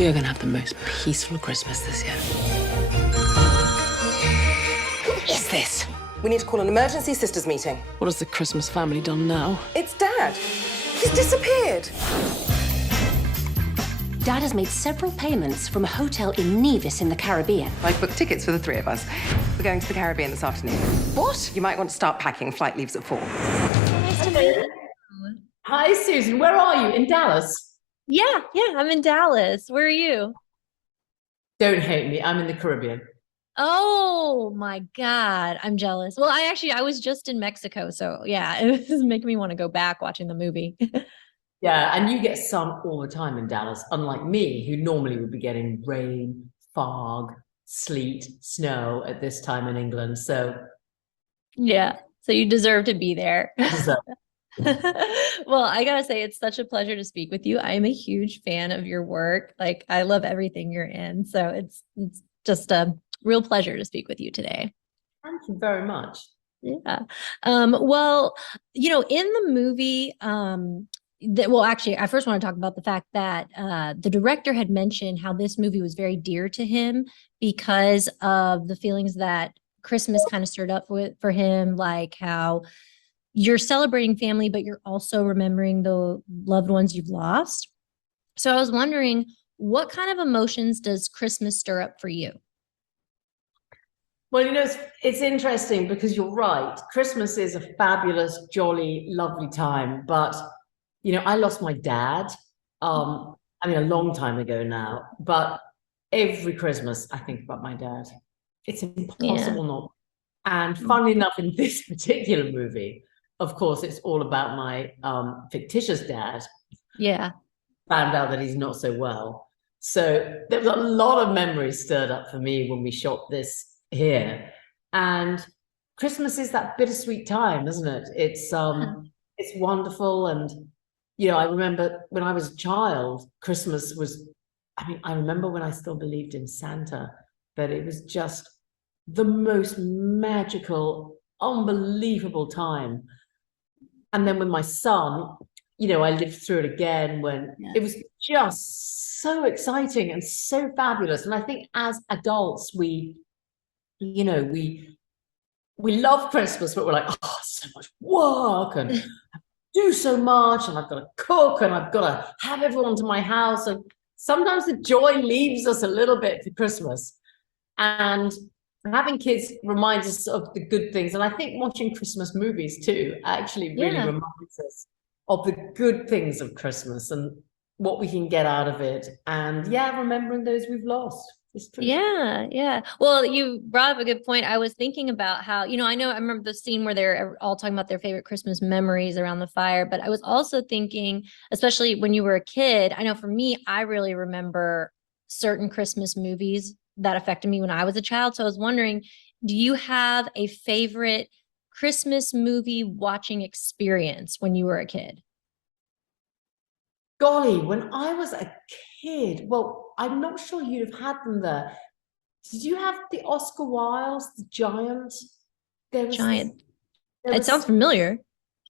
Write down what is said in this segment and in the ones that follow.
We are going to have the most peaceful Christmas this year. Who is this? We need to call an emergency sisters meeting. What has the Christmas family done now? It's Dad. He's disappeared. Dad has made several payments from a hotel in Nevis in the Caribbean. I've booked tickets for the three of us. We're going to the Caribbean this afternoon. What? You might want to start packing. Flight leaves at 4. Nice to meet you. Hi, Susan. Where are you? In Dallas? Yeah, I'm in Dallas. Where are you? Don't hate me. I'm in the Caribbean. Oh my God, I'm jealous. Well, I was just in Mexico, so yeah, it was making me want to go back watching the movie. Yeah, and you get sun all the time in Dallas, unlike me, who normally would be getting rain, fog, sleet, snow at this time in England. So, Yeah, so you deserve to be there. so Well, I gotta say, it's such a pleasure to speak with you. I am a huge fan of your work. Like, I love everything you're in. So it's just a real pleasure to speak with you today. thank you very much. Yeah. Well, in the movie, actually, I first want to talk about the fact that the director had mentioned how this movie was very dear to him because of the feelings that Christmas kind of stirred up for him, like how you're celebrating family, but you're also remembering the loved ones you've lost. So I was wondering, what kind of emotions does Christmas stir up for you? Well, it's interesting because you're right. Christmas is a fabulous, jolly, lovely time. But, I lost my dad, a long time ago now. But every Christmas, I think about my dad. It's impossible not. And funnily enough, in this particular movie, of course, it's all about my fictitious dad. Yeah. Found out that he's not so well. So there was a lot of memories stirred up for me when we shot this here. And Christmas is that bittersweet time, isn't it? It's wonderful. And I remember when I was a child, Christmas was, I remember when I still believed in Santa, that it was just the most magical, unbelievable time. And then with my son, I lived through it again when it was just so exciting and so fabulous. And I think as adults, we love Christmas, but we're like, oh, so much work and do so much, and I've got to cook and I've got to have everyone to my house. And sometimes the joy leaves us a little bit for Christmas. And having kids reminds us of the good things. And I think watching Christmas movies too actually really reminds us of the good things of Christmas and what we can get out of it. And remembering those we've lost. Yeah. Well, you brought up a good point. I was thinking about how, I remember the scene where they're all talking about their favorite Christmas memories around the fire, but I was also thinking, especially when you were a kid, I know for me, I really remember certain Christmas movies that affected me when I was a child. So I was wondering, do you have a favorite Christmas movie watching experience when you were a kid? Golly, when I was a kid, well, I'm not sure you'd have had them there. Did you have the Oscar Wilde's The Giant? Giant. It sounds familiar.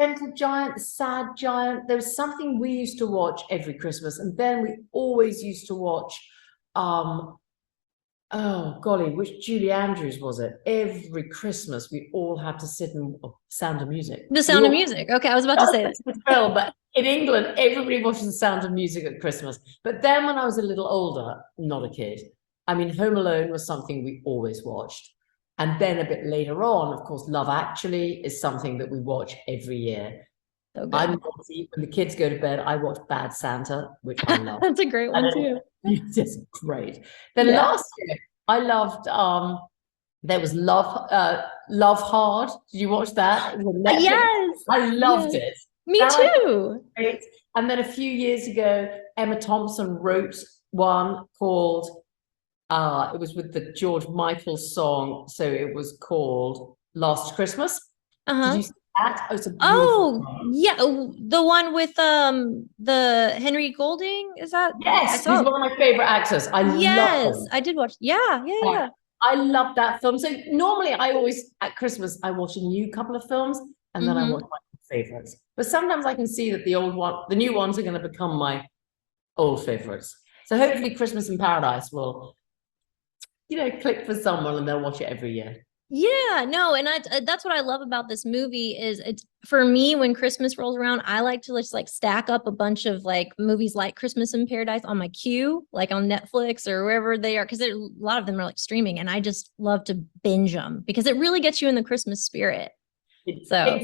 Gentle Giant, The Sad Giant. There was something we used to watch every Christmas, and then we always used to watch oh golly, which Julie Andrews was it? Every Christmas we all had to sit and Sound of Music. The Sound of Music. Okay, I was about to say that. Well, but in England, everybody watches The Sound of Music at Christmas. But then when I was a little older, not a kid, Home Alone was something we always watched. And then a bit later on, of course, Love Actually is something that we watch every year. So I'm naughty. When the kids go to bed, I watch Bad Santa, which I love. That's a great one too. It's just great. Then last year, I loved, there was Love Hard. Did you watch that? Yes. I loved it. Me too. Great. And then a few years ago, Emma Thompson wrote one called, it was with the George Michael song. So it was called Last Christmas. Did you see that? The one with the Henry Golding, is that? Yes, he's one of my favorite actors. I love him. I did watch. Yeah. I love that film. So normally at Christmas I watch a new couple of films and then I watch my favorites. But sometimes I can see that the new ones are going to become my old favorites. So hopefully Christmas in Paradise will, click for someone and they'll watch it every year. Yeah, no, and that's what I love about this movie is it's for me when Christmas rolls around, I like to just like stack up a bunch of like movies like Christmas in Paradise on my queue, like on Netflix or wherever they are, because a lot of them are like streaming, and I just love to binge them because it really gets you in the Christmas spirit. So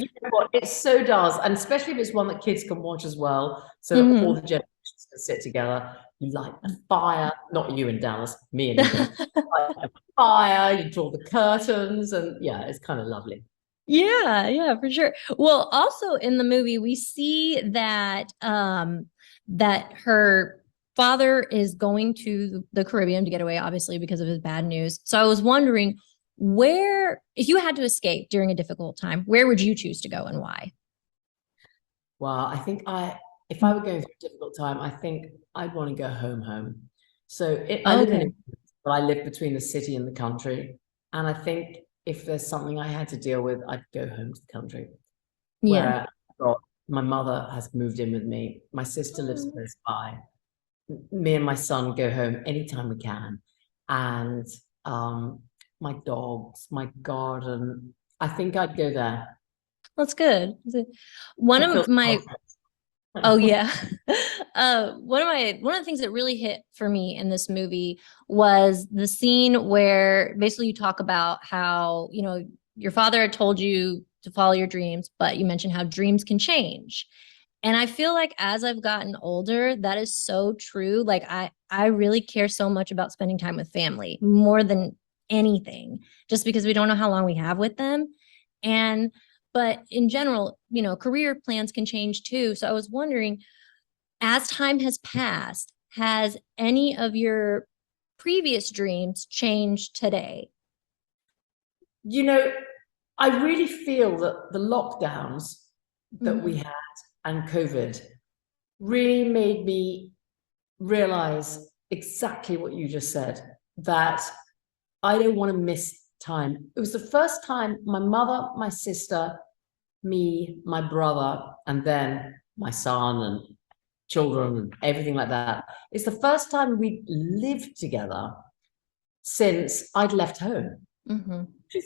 It so does, and especially if it's one that kids can watch as well, so that all the generations can sit together. You light a fire, not you in Dallas, me in England. Light a fire, you draw the curtains, and yeah, it's kind of lovely. Yeah, for sure. Well, also in the movie, we see that that her father is going to the Caribbean to get away, obviously, because of his bad news. So I was wondering, where, if you had to escape during a difficult time, where would you choose to go and why? Well, I think if I were going through a difficult time, I think I'd want to go home. So I live in England, but I live between the city and the country. And I think if there's something I had to deal with, I'd go home to the country. Yeah. Where my mother has moved in with me. My sister lives close by. Me and my son go home anytime we can. And my dogs, my garden, I think I'd go there. That's good. One of my Oh yeah. One of the things that really hit for me in this movie was the scene where basically you talk about how, your father had told you to follow your dreams, but you mentioned how dreams can change. And I feel like as I've gotten older, that is so true. Like I really care so much about spending time with family more than anything, just because we don't know how long we have with them. But in general, career plans can change too. So I was wondering, as time has passed, has any of your previous dreams changed today? I really feel that the lockdowns that we had and COVID really made me realize exactly what you just said, that I don't want to miss time. It was the first time my mother, my sister, me, my brother, and then my son and children and everything like that. It's the first time we lived together since I'd left home. Which is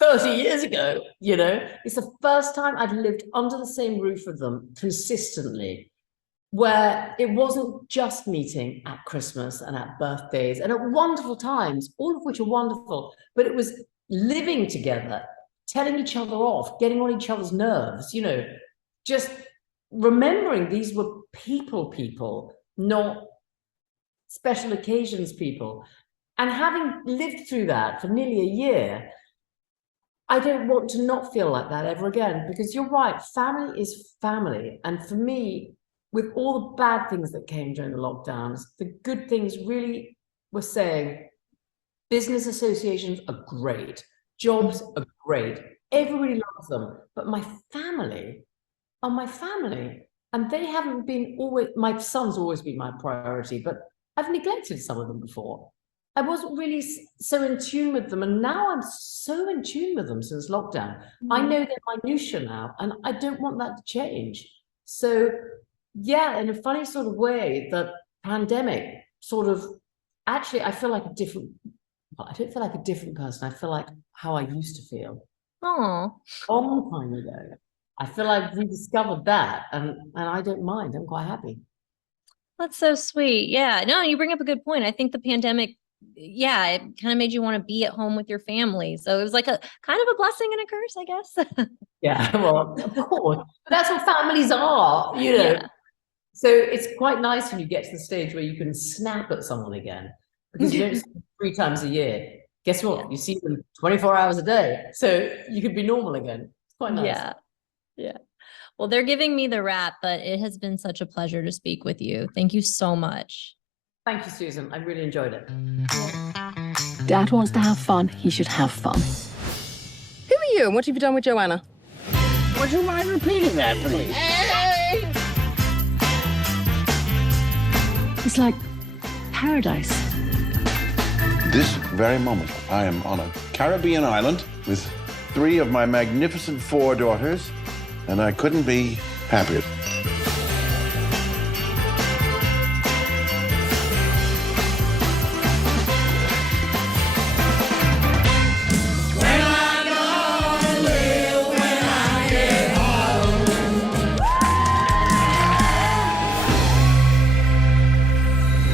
30 years ago, It's the first time I'd lived under the same roof with them consistently, where it wasn't just meeting at Christmas and at birthdays and at wonderful times, all of which are wonderful, but it was living together, telling each other off, getting on each other's nerves, just remembering these were people, not special occasions people. And having lived through that for nearly a year, I don't want to not feel like that ever again, because you're right, family is family. And for me, with all the bad things that came during the lockdowns, the good things really were saying, business associations are great, jobs are great, everybody loves them, but my family are my family. And they haven't been always, my son's always been my priority, but I've neglected some of them before. I wasn't really so in tune with them, and now I'm so in tune with them since lockdown. I know their minutiae now, and I don't want that to change. So yeah, in a funny sort of way, the pandemic sort of, actually, I feel like I don't feel like a different person. I feel like how I used to feel. Oh, Long time ago. I feel I've rediscovered that, and I don't mind. I'm quite happy. that's so sweet. Yeah, no, you bring up a good point. I think the pandemic, it kind of made you want to be at home with your family. So it was like a kind of a blessing and a curse, I guess. Yeah, well, of course. But that's what families are, Yeah. So it's quite nice when you get to the stage where you can snap at someone again, because you don't see them 3 times a year. Guess what? You see them 24 hours a day. So you could be normal again. It's quite nice. Yeah. Well, they're giving me the wrap, but it has been such a pleasure to speak with you. Thank you so much. Thank you, Susan. I really enjoyed it. Dad wants to have fun. He should have fun. Who are you and what have you done with Joanna? Would you mind repeating that, please? Hey! It's like paradise. This very moment, I am on a Caribbean island with 3 of my magnificent 4 daughters, and I couldn't be happier.